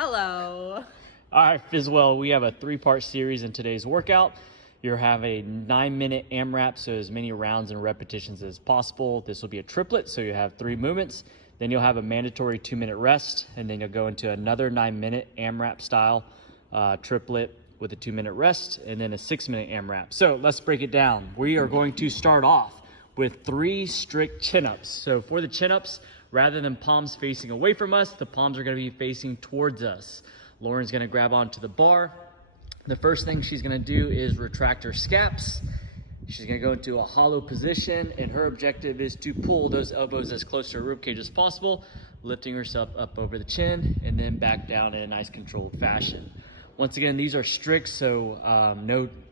Hello. All right, Fizwell, we have a 3-part series in today's workout. You'll have a 9-minute AMRAP, so as many rounds and repetitions as possible. This will be a triplet, so you have 3 movements. Then you'll have a mandatory 2-minute rest, and then you'll go into another 9-minute AMRAP style triplet with a 2-minute rest, and then a 6-minute AMRAP. So let's break it down. We are going to start off with 3 strict chin-ups. So for the chin-ups, rather than palms facing away from us, the palms are going to be facing towards us. Lauren's going to grab onto the bar. The first thing she's going to do is retract her scaps. She's going to go into a hollow position, and her objective is to pull those elbows as close to her ribcage as possible, lifting herself up over the chin and then back down in a nice controlled fashion. Once again, these are strict, so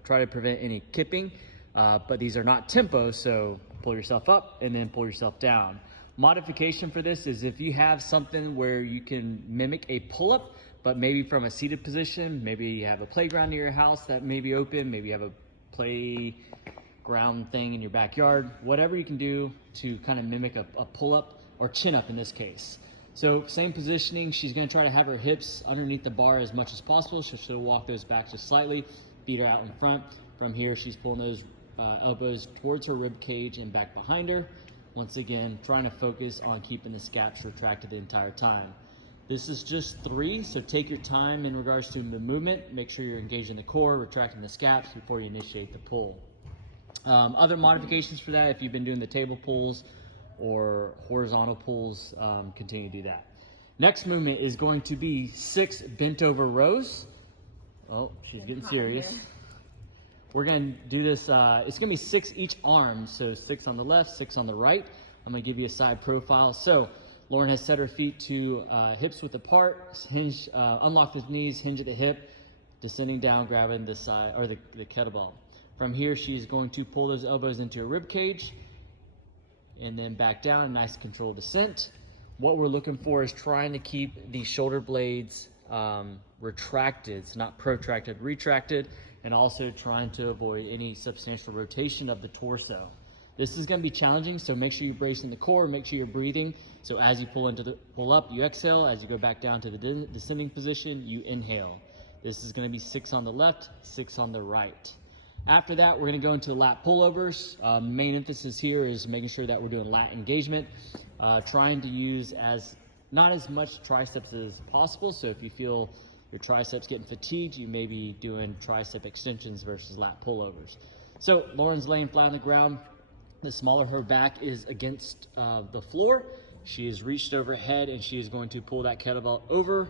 try to prevent any kipping, but these are not tempo, so pull yourself up and then pull yourself down. Modification for this is if you have something where you can mimic a pull-up, but maybe from a seated position. Maybe you have a playground near your house that may be open. Maybe you have a playground thing in your backyard. Whatever you can do to kind of mimic a pull-up or chin-up in this case. So same positioning. She's going to try to have her hips underneath the bar as much as possible. So she'll walk those back just slightly, feet are out in front. From here, she's pulling those elbows towards her rib cage and back behind her. Once again, trying to focus on keeping the scaps retracted the entire time. This is just 3, so take your time in regards to the movement. Make sure you're engaging the core, retracting the scaps before you initiate the pull. Other modifications for that, if you've been doing the table pulls or horizontal pulls, continue to do that. Next movement is going to be 6 bent over rows. Oh, she's getting serious. We're going to do this, it's going to be 6 each arm, so 6 on the left, 6 on the right. I'm going to give you a side profile. So Lauren has set her feet to hips width apart, hinge, unlock the knees, hinge at the hip, descending down, grabbing the side or the kettlebell. From here, she's going to pull those elbows into her rib cage and then back down, a nice controlled descent. What we're looking for is trying to keep the shoulder blades retracted, it's not protracted, retracted, and also trying to avoid any substantial rotation of the torso. This is going to be challenging, so make sure you're bracing the core, make sure you're breathing. So as you pull up, you exhale. As you go back down to the descending position, you inhale. This is going to be 6 on the left, 6 on the right. After that, we're going to go into lat pullovers. Main emphasis here is making sure that we're doing lat engagement, trying to use not as much triceps as possible. So if you feel your triceps getting fatigued, you may be doing tricep extensions versus lat pullovers. So Lauren's laying flat on the ground. The smaller her back is against the floor, she is reached overhead and she is going to pull that kettlebell over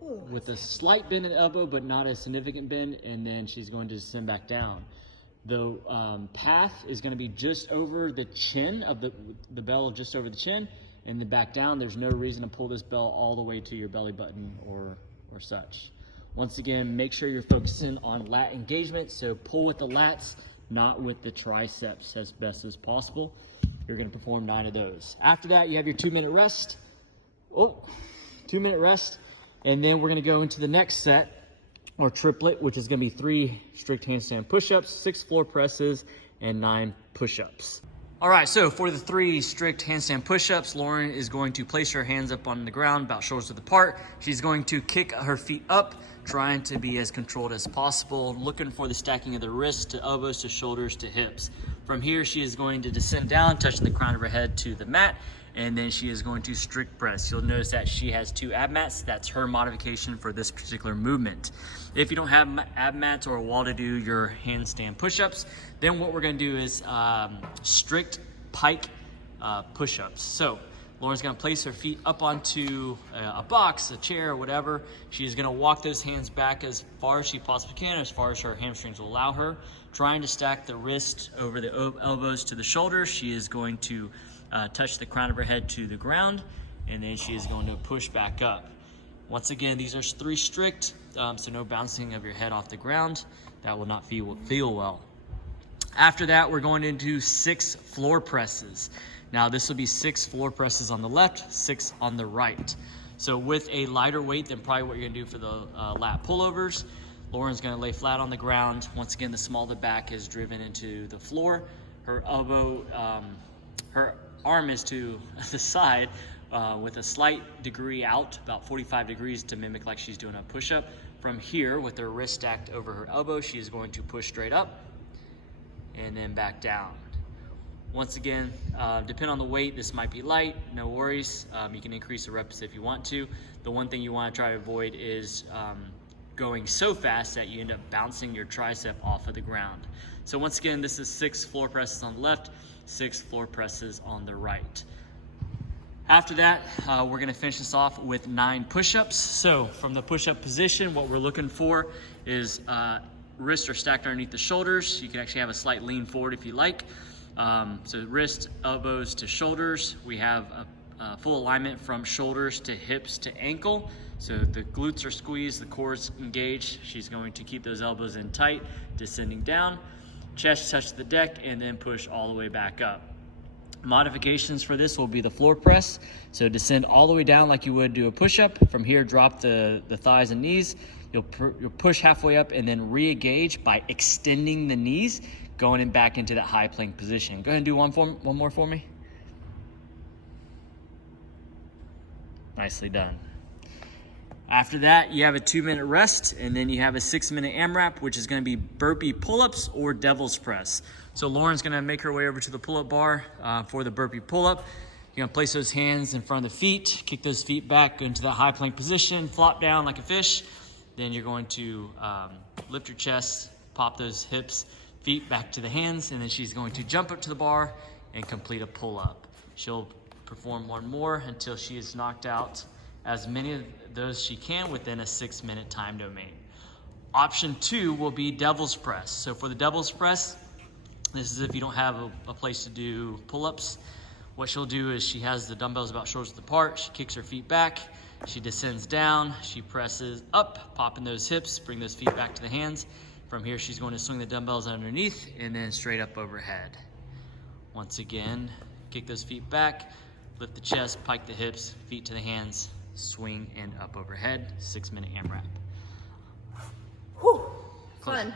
with a slight bend in the elbow, but not a significant bend, and then she's going to descend back down. The path is going to be just over the chin of the bell, just over the chin, and then back down. There's no reason to pull this bell all the way to your belly button or such. Once again, make sure you're focusing on lat engagement, so pull with the lats, not with the triceps, as best as possible. You're going to perform 9 of those. After that, you have your 2-minute rest. 2-minute rest. And then we're going to go into the next set, or triplet, which is going to be 3 strict handstand push-ups, 6 floor presses, and 9 push-ups. All right, so for the 3 strict handstand push-ups, Lauren is going to place her hands up on the ground, about shoulders width apart. She's going to kick her feet up, trying to be as controlled as possible, looking for the stacking of the wrists to elbows to shoulders to hips. From here, she is going to descend down, touching the crown of her head to the mat, and then she is going to strict press. You'll notice that she has 2 ab mats. That's her modification for this particular movement. If you don't have ab mats or a wall to do your handstand push-ups, then what we're gonna do is strict pike push-ups. So Lauren's gonna place her feet up onto a box, a chair, or whatever. She's gonna walk those hands back as far as she possibly can, as far as her hamstrings will allow her. Trying to stack the wrist over the elbows to the shoulders. She is going to touch the crown of her head to the ground, and then she is going to push back up. Once again, these are 3 strict, so no bouncing of your head off the ground. That will not feel well. After that, we're going into 6 floor presses. Now this will be 6 floor presses on the left, 6 on the right. So with a lighter weight than probably what you're gonna do for the lat pullovers, Lauren's gonna lay flat on the ground. Once again, the small of the back is driven into the floor. Her elbow, her arm is to the side, with a slight degree out, about 45 degrees, to mimic like she's doing a push-up. From here, with her wrist stacked over her elbow, she is going to push straight up and then back down. Once again, depending on the weight, this might be light, no worries. You can increase the reps if you want to. The one thing you want to try to avoid is going so fast that you end up bouncing your tricep off of the ground. So once again, this is 6 floor presses on the left, 6 floor presses on the right. After that, we're gonna finish this off with 9 push-ups. So from the push-up position, what we're looking for is wrists are stacked underneath the shoulders. You can actually have a slight lean forward if you like. So wrist, elbows to shoulders. We have a full alignment from shoulders to hips to ankle. So the glutes are squeezed, the core's engaged. She's going to keep those elbows in tight, descending down. Chest touch the deck, and then push all the way back up. Modifications for this will be the floor press. So descend all the way down like you would do a push-up. From here, drop the thighs and knees. You'll push halfway up and then re-engage by extending the knees, going in back into that high plank position. Go ahead and do one more for me. Nicely done. After that, you have a 2-minute rest, and then you have a 6-minute AMRAP, which is gonna be burpee pull-ups or devil's press. So Lauren's gonna make her way over to the pull-up bar for the burpee pull-up. You're gonna place those hands in front of the feet, kick those feet back, go into that high plank position, flop down like a fish. Then you're going to lift your chest, pop those hips, feet back to the hands, and then she's going to jump up to the bar and complete a pull-up. She'll perform one more until she is knocked out as many of those she can within a 6-minute time domain. Option 2 will be devil's press. So for the devil's press, this is if you don't have a place to do pull-ups. What she'll do is she has the dumbbells about shoulders width apart. She kicks her feet back. She descends down. She presses up, popping those hips, bring those feet back to the hands. From here, she's going to swing the dumbbells underneath and then straight up overhead. Once again, kick those feet back, lift the chest, pike the hips, feet to the hands, swing and up overhead. 6-minute AMRAP. Whew, fun.